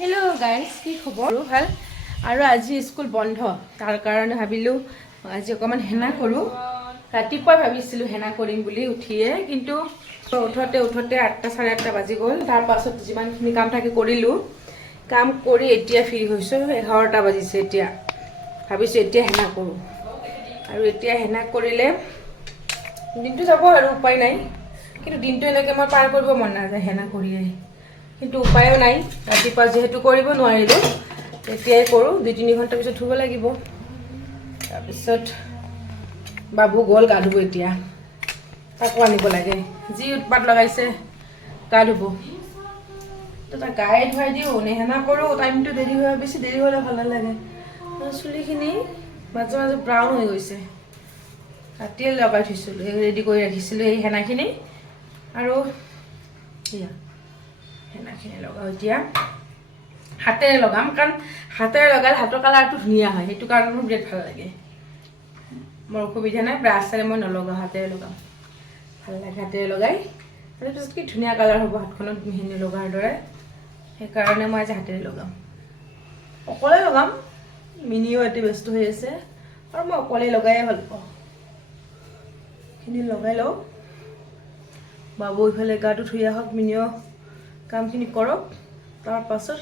hello guys की खबर ভাল আৰু আজি স্কুল বন্ধ তাৰ কাৰণে ভাবিলো আজি অকমান হেনা কৰো ৰাতিপুৱা ভাবিছিলো হেনা কৰিম বুলি উঠিয়ে কিন্তু উঠতে 8টা 8:30 বাজি গ'ল তাৰ পাছত যিমানখিনি কাম থাকে কৰিলো কাম কৰি এতিয়া ফ্ৰী হৈছো 11টা বাজিছে এতিয়া ভাবিছো এতিয়া হেনা কৰো আৰু এতিয়া হেনা কৰিলে দিনটো যাব আৰু উপায় নাই কিন্তু দিনটো এনেকৈ মই পাৰ কৰিব মন নাযায় হেনা কৰিয়ে কিন্তু উপায়ও নাই ৰাতিপুৱা যেহেতু কৰিব নোৱাৰিলো এতিয়াই কৰো 2-3 ঘণ্টা পিছত ধুব লাগিব তাৰপিছত বাবু গল গা ধুব এতিয়া তাকো আনিব লাগে যি উৎপাত লগাইছে গা ধুব তো তাৰ গায়ে ধুৱাই দিও হেনা কৰো টাইমটো দেৰি হয় বেছি দেৰি হ'লে ভাল নালাগে চুলিখিনি মাজে মাজে ব্ৰাউন হৈ গৈছে ৰাতিয়ে লগাই থৈছিলো ৰেডি কৰি ৰাখিছিলো এই হেনাখিনি আৰু এয়া হেনাখিনি লগাও এতিয়া হাতেৰে লগাম কাৰণ হাতেৰে লগালে হাতৰ কালাৰটো ধুনীয়া হয় সেইটো কাৰণে মোৰ বিৰাট ভাল লাগে মোৰ অসুবিধা নাই ব্ৰাছেৰে মই নলগাও হাতেৰে লগাম ভাল লাগে হাতেৰে লগাই তাৰপিছত কি ধুনীয়া কালাৰ হ'ব হাতখনত মেহেন্দি লগাৰ দৰে সেইকাৰণে মই আজি হাতেৰে লগাম অকলে লগাম মিনিও এটি ব্যস্ত হৈ আছে আৰু মই অকলে লগায়ে ভাল পাওঁ খিনি লগাই লওঁ বাবু ইফালে গাটো ধুই আহক মিনিও কামখিনি কৰক তাৰ পাছত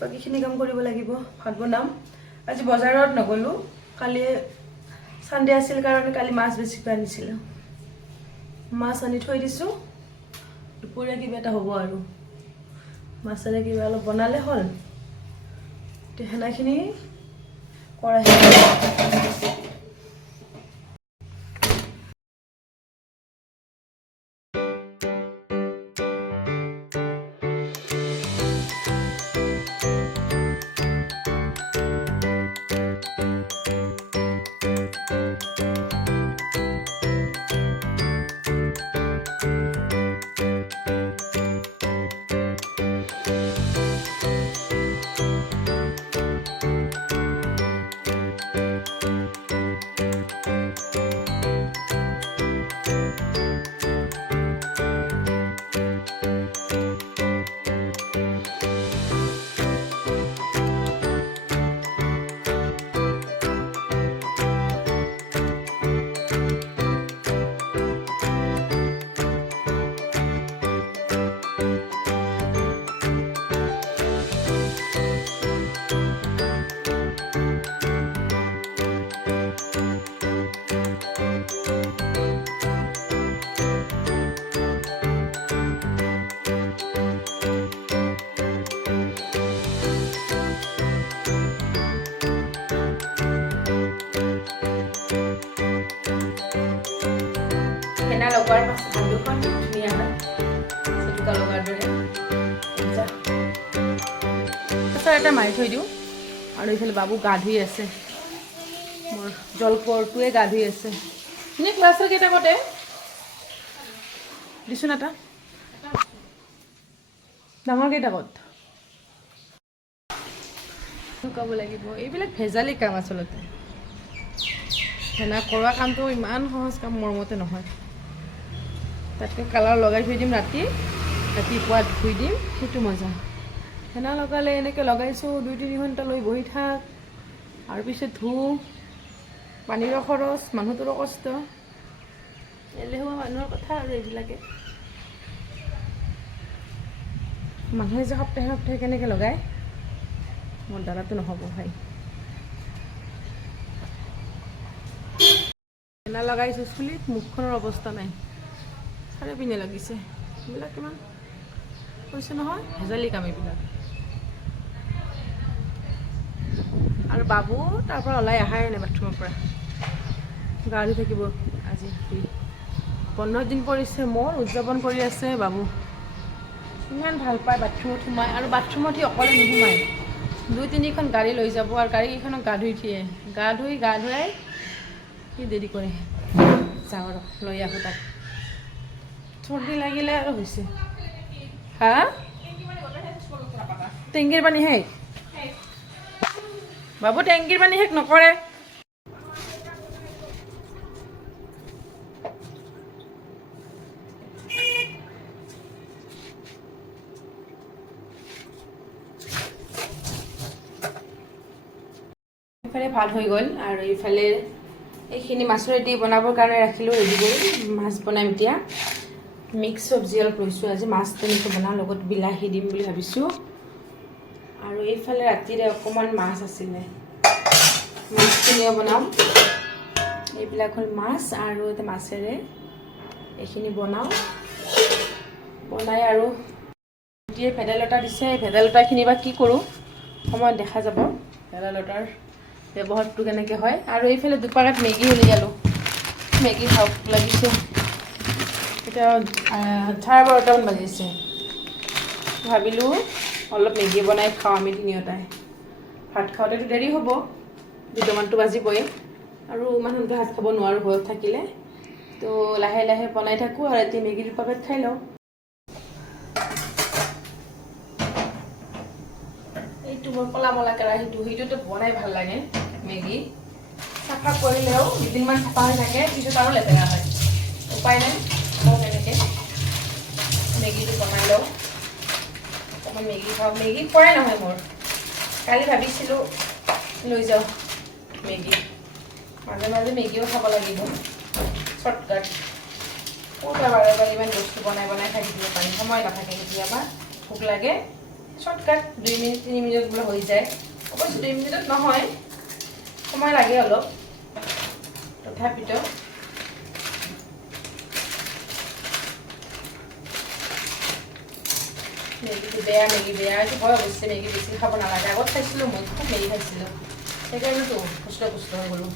বাকীখিনি কাম কৰিব লাগিব ভাত বনাম আজি বজাৰত নগলো কালি সানডে আছিল কাৰণে কালি মাছ বেছিকৈ আনিছিল মাছ আনি থৈ দিছো দুপৰীয়া কিবা এটা হ'ব আৰু মাছেৰে কিবা অলপ বনালে হ'ল হেনাখিনি কৰা হেনা লগোৱাৰ পাছত দুখন ধুনীয়া হয় চেটুকা লগাৰ দৰে তাৰপিছত এটা মাৰি থৈ দিওঁ আৰু এইফালে বাবু গা ধুই আছে মোৰ জলপৰটোৱে গা ধুই আছে এনেই ক্লাছৰ কেইটাকতে দিছোন এটা ডাঙৰ কেইটাকত শুকাব লাগিব এইবিলাক ভেজালি কাম আচলতে হেনা কৰোৱা কামটো ইমান সহজ কাম মোৰ মতে নহয় তাতকৈ কালাৰ লগাই থৈ দিম ৰাতিপুৱা ধুই দিম সেইটো মজা হেনা লগালে এনেকৈ লগাইছোঁ 2-3 ঘণ্টা লৈ বহি থাক আৰু পিছত ধু পানীৰো খৰচ মানুহটোৰো কষ্ট এলেহুৱা মানুহৰ কথা আৰু এইবিলাকে মানুহে যে সপ্তাহে কেনেকৈ লগায় মোৰ দ্বাৰাটো নহ'ব ভাই হেনা লগাইছোঁ চুলিত মুখখনৰ অৱস্থা নাই চাৰে পিনে লাগিছে এইবিলাক কিমান কৈছে নহয় ভেজালি কাম এইবিলাক আৰু বাবু তাৰ পৰা ওলাই অহাই নাই বাথৰুমৰ পৰা গা ধুই থাকিব আজি 15 দিন পৰিছে মোৰ উদযাপন কৰি আছে বাবু ইমান ভাল পায় বাথৰুমত সোমাই আৰু বাথৰুমত সি অকলে নোসোমায় 2-3খন গাড়ী লৈ যাব আৰু গাড়ীকেইখনক গা ধুই থিয়ে গা ধুৱাই সি দেৰি কৰে যাওঁ আৰু লৈ আহোঁ তাক চৰ্দি লাগিলে আৰু হৈছে হা টেংকিৰ পানী শেষ বাবু টেংকিৰ পানী শেষ নকৰে এইফালে ভাল হৈ গ'ল আৰু এইফালে এইখিনি মাছেদি বনাবৰ কাৰণে ৰাখিলোঁ ৰেডি কৰি মাছ বনাম এতিয়া মিক্স চব্জি অলপ লৈছোঁ আজি মাছ তেনেকৈ বনাওঁ লগত বিলাহী দিম বুলি ভাবিছোঁ আৰু এইফালে ৰাতিৰে অকণমান মাছ আছিলে মাছখিনিও বনাম এইবিলাক হ'ল মাছ আৰু এটা মাছেৰে এইখিনি বনাওঁ বনাই আৰু এতিয়া ভেদাইলতা দিছে ভেদাইলতাখিনি বা কি কৰোঁ সময়ত দেখা যাব ভেদাইলতাৰ ব্যৱহাৰটো কেনেকৈ হয় আৰু এইফালে দুপাকাত মেগী উলিয়ালোঁ মেগী খাওক লাগিছে এতিয়া 12:30মান বাজিছে ভাবিলোঁ অলপ মেগী বনাই খাওঁ আমি তিনিওটাই ভাত খাওঁতেতো দেৰি হ'ব 2টামানটো বাজিবই আৰু ইমান সোনকালে ভাত খাব নোৱাৰোঁ ঘৰত থাকিলে তো লাহে লাহে বনাই থাকোঁ আৰু এতিয়া মেগী দুপাকাত খাই লওঁ এইটো মোৰ কলা মলা কেৰাহীটো সেইটোতো বনাই ভাল লাগে মেগী চাফা কৰিলেও দুদিনমান চাফা হৈ থাকে পিছত আৰু লেতেৰা হয় উপায় নাই মই তেনেকৈ মেগীটো বনাই লওঁ অকণমান মেগী খাওঁ মেগী খোৱাই নহয় মোৰ কালি ভাবিছিলোঁ লৈ যাওঁ মেগী মাজে মাজে মেগীও খাব লাগিব শ্বৰ্টকাট ক'ত বাৰে বাৰে ইমান বস্তু বনাই বনাই খাই থাকিব পাৰি সময় নাথাকে কেতিয়াবা ভোক লাগে শ্বৰ্টকাট 2 মিনিট 3 মিনিট বোলে হৈ যায় অৱশ্যে 2 মিনিটত নহয় সময় লাগে অলপ তথাপিতো মেগীটো বেয়া মেগী বেয়া এইটো হয় অৱশ্যে মেগী বেছি খাব নালাগে আগত খাইছিলোঁ মই খুব মেগী খাইছিলোঁ সেইকাৰণেতো সুস্থ পুষ্ট হৈ গ'লোঁ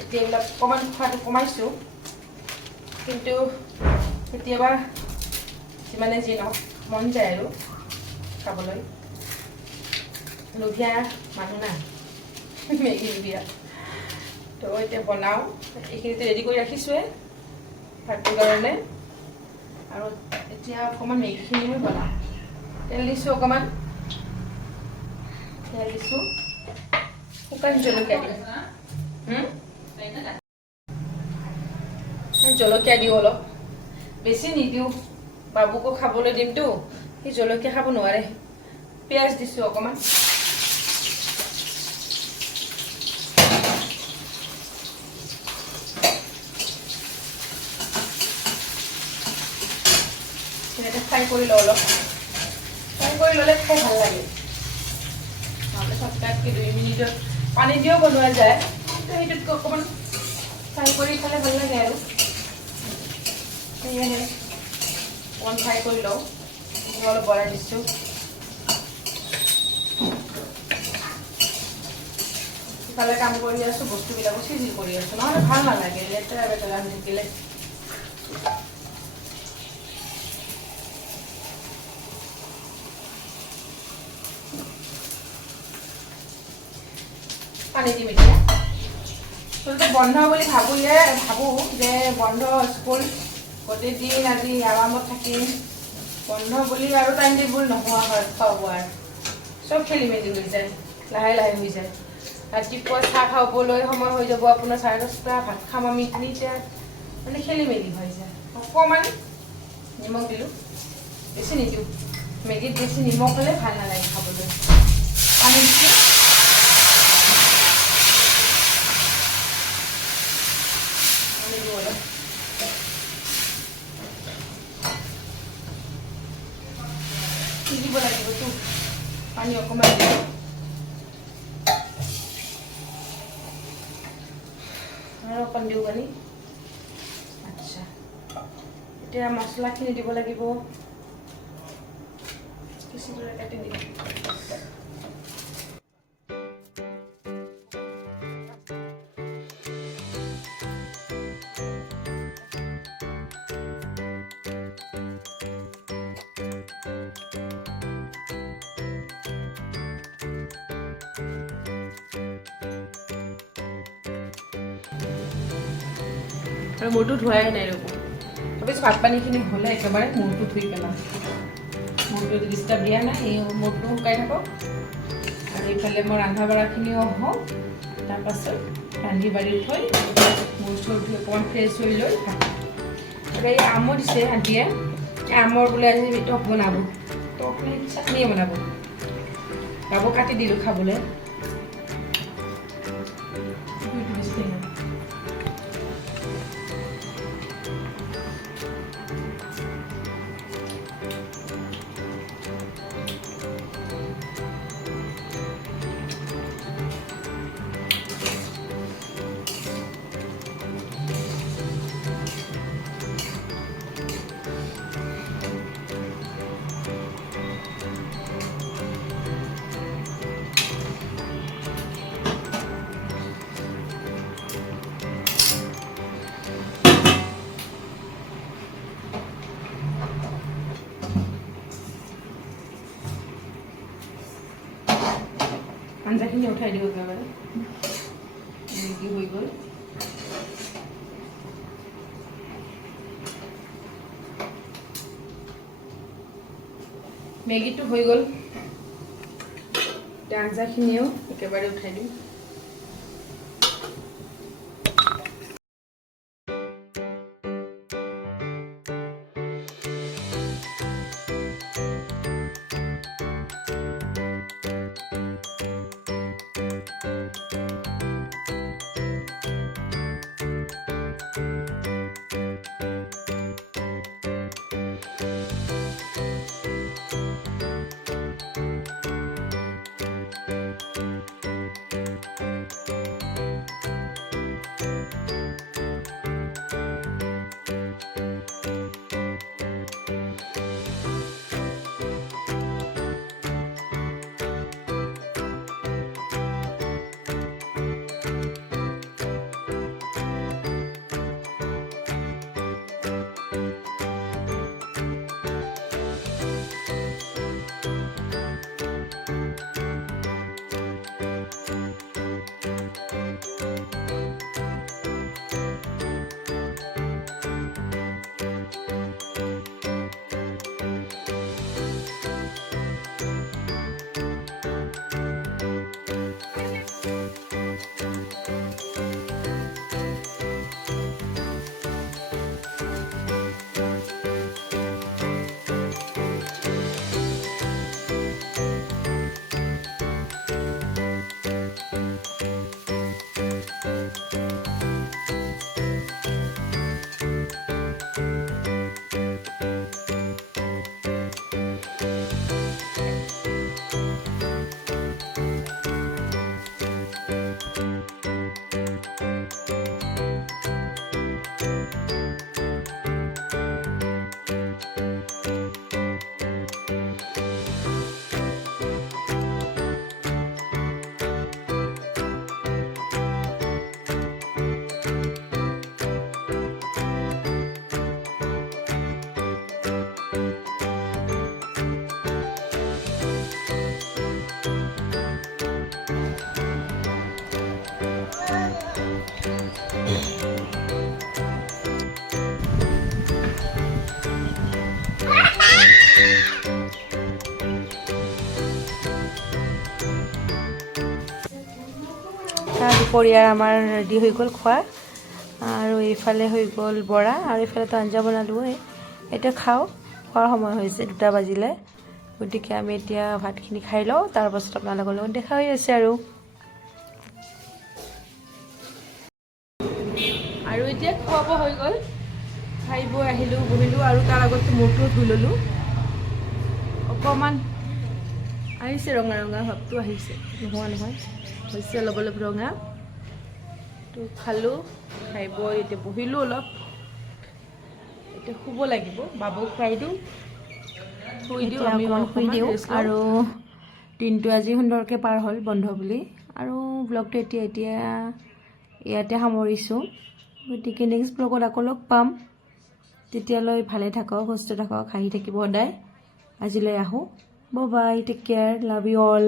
এতিয়া এইবিলাক অকণমান খোৱাটো কমাইছোঁ কিন্তু কেতিয়াবা যিমানে যি নহওক মন যায় আৰু খাবলৈ লোভীয়া মানুহ না মেগী লোভীয়া তো এতিয়া বনাওঁ এইখিনিতে ৰেডি কৰি ৰাখিছোঁৱে ভাতটোৰ কাৰণে আৰু এতিয়া অকণমান মেগীখিনি মই বনাওঁ তেল দিছোঁ অকণমান তেল দিছোঁ শুকান জলকীয়া দিওঁ জলকীয়া দিওঁ অলপ বেছি নিদিওঁ বাবুকো খাবলৈ দিমতো সি জলকীয়া খাব নোৱাৰে পিঁয়াজ দিছোঁ অকণমান এনেকৈ ফ্ৰাই কৰি লওঁ অলপ ফ্ৰাই কৰি ল'লে খাই ভাল লাগে নহ'লে চটকাটকৈ 2 মিনিটত পানী দিও বনোৱা যায় কিন্তু সেইটোতকৈ অকণমান ফ্ৰাই কৰি খালে ভাল লাগে আৰু সেয়েহে অকণমান ফ্ৰাই কৰি লওঁ অলপ বঢ়াই দিছোঁ ইফালে কাম কৰি আছোঁ বস্তুবিলাকো চিজিল কৰি আছোঁ নহ'লে ভাল নালাগে লেতেৰা বেতেৰা হৈ থাকিলে পানী দিম এতিয়া স্কুলটো বন্ধ বুলি ভাবোঁ যে বন্ধ স্কুল গোটেই দিন আজি আৰামত থাকিম বন্ধ বুলি আৰু টাইম টেবুল নোহোৱা হয় খোৱা বোৱাৰ চব খেলি মেলি হৈ যায় লাহে লাহে হৈ যায় ৰাতিপুৱা চাহ খাবলৈ সময় হৈ যাব আপোনাৰ 10:30 ভাত খাম আমি 3টা মানে খেলি মেলি হৈ যায় অকণমান নিমখ দিলোঁ বেছি নিদিওঁ মেগীত বেছি নিমখ হ'লে ভাল নালাগে খাবলৈ পানী দিছোঁ দিব লাগিবতো পানী অকণমান দিব আৰু অকণ দিওঁ পানী আচ্ছা এতিয়া মছলাখিনি দিব লাগিব কাটি দিম আৰু মূৰটো ধোৱাই নাই ৰ'ব ভাবিছোঁ ভাত পানীখিনি হ'লে একেবাৰে মূৰটো ধুই পেলাম মূৰটো ডিষ্টাৰ্ব দিয়া নাই এই মূৰটো শুকাই থাকক আৰু এইফালে মই ৰন্ধা বঢ়াখিনিও হওক তাৰপাছত ৰান্ধি বাঢ়ি থৈ মূৰ চুৰ ধুই অকণমান ফ্ৰেছ হৈ লৈ আৰু এই আমো দিছে আন্টিয়ে এই আমৰ বোলে আজি টক বনাব টক চাটনিয়ে বনাব বাবু কাটি দিলোঁ খাবলৈ আঞ্জাখিনি উঠাই দিওঁ একেবাৰে মেগী হৈ গ'ল মেগীটো হৈ গ'ল আঞ্জাখিনিও একেবাৰে উঠাই দিওঁ দুপৰীয়াৰ আমাৰ ৰেডি হৈ গ'ল খোৱা আৰু এইফালে হৈ গ'ল বৰা আৰু এইফালেতো আঞ্জা বনালোৱে এতিয়া খাওঁ খোৱাৰ সময় হৈছে 2টা বাজিলে গতিকে আমি এতিয়া ভাতখিনি খাই লওঁ তাৰপাছত আপোনালোকৰ লগত দেখা হৈ আছে আৰু এতিয়া খোৱাব হৈ গ'ল খাই বৈ আহিলোঁ বহিলোঁ আৰু তাৰ আগতে মূৰটো ধুই ল'লোঁ অকণমান আহিছে ৰঙা ৰঙা ভাৱটো আহিছে নোহোৱা নহয় হৈছে অলপ অলপ ৰঙা তো খালোঁ খাই বৈ এতিয়া বহিলোঁ অলপ এতিয়া শুব লাগিব বাবুক খুৱাই দিওঁ শুই দিওঁ আমি শুই দিওঁ আৰু দিনটো আজি সুন্দৰকৈ পাৰ হ'ল বন্ধ বুলি আৰু ব্লগটো এতিয়া ইয়াতে সামৰিছোঁ গতিকে নেক্সট ব্লগত আকৌ লগ পাম তেতিয়ালৈ ভালে থাকক সুস্থ থাকক হাঁহি থাকিব সদায় আজিলৈ আহোঁ bye bye take care love you all